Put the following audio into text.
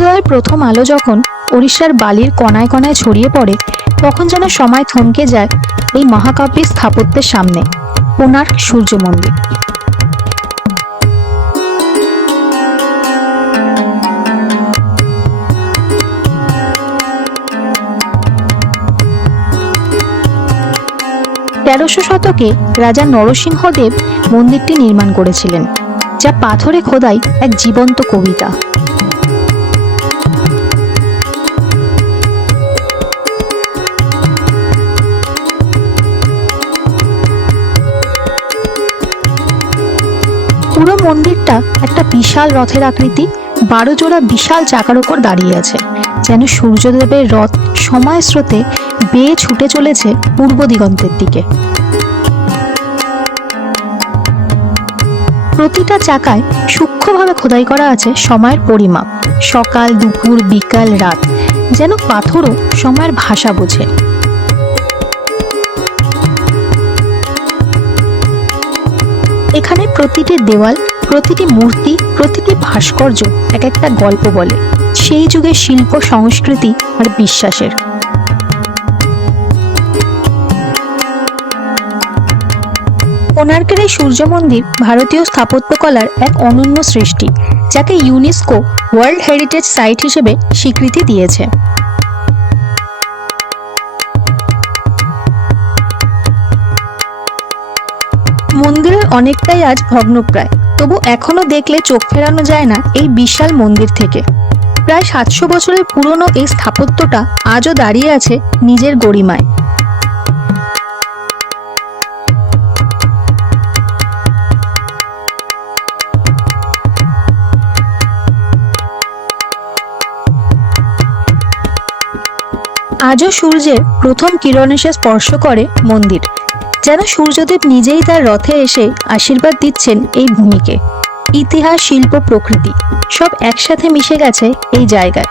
সূর্যোদয়ের প্রথম আলো যখন উড়িষ্যার বালির কণায় কণায় ছড়িয়ে পড়ে, তখন যেন সময় থমকে যায় এই মহাকাব্যিক স্থাপত্যের সামনে। কোণার্ক সূর্য মন্দির। তেরোশো শতকে রাজা নরসিংহদেব মন্দিরটি নির্মাণ করেছিলেন, যা পাথরে খোদাই এক জীবন্ত কবিতা। পুরো মন্দিরটা একটা বিশাল রথের আকৃতি, 12 জোড়া বিশাল চাকার উপর দাঁড়িয়ে আছে, যেন সূর্যদেবের রথ সময় স্রোতে বেয়ে ছুটে চলেছে পূর্ব দিগন্তের দিকে। প্রতিটা চাকায় সূক্ষ্মভাবে খোদাই করা আছে সময়ের পরিমাপ, সকাল, দুপুর, বিকাল, রাত, যেন পাথরও সময়ের ভাষা বোঝে। এখানে প্রতিটি দেওয়াল, প্রতিটি মূর্তি, প্রতিটি ভাস্কর্য এক একটা গল্প বলে সেই যুগের শিল্প, সংস্কৃতি আর বিশ্বাসের। কোণার্কের এই সূর্য মন্দির ভারতীয় স্থাপত্যকলার এক অনন্য সৃষ্টি, যাকে ইউনেস্কো ওয়ার্ল্ড হেরিটেজ সাইট হিসেবে স্বীকৃতি দিয়েছে। মন্দিরের অনেকটাই আজ ভগ্নপ্রায়, তবু এখনো দেখলে চোখ ফেরানো যায় না এই বিশাল মন্দির থেকে। প্রায় 700 বছরের পুরনো এই স্থাপত্যটা আজও দাঁড়িয়ে আছে নিজের গরিমায়। আজও সূর্যের প্রথম কিরণ এসে স্পর্শ করে মন্দির, যেন সূর্যদেব নিজেই তার রথে এসে আশীর্বাদ দিচ্ছেন এই ভূমিকে। ইতিহাস, শিল্প, প্রকৃতি সব একসাথে মিশে গেছে এই জায়গায়।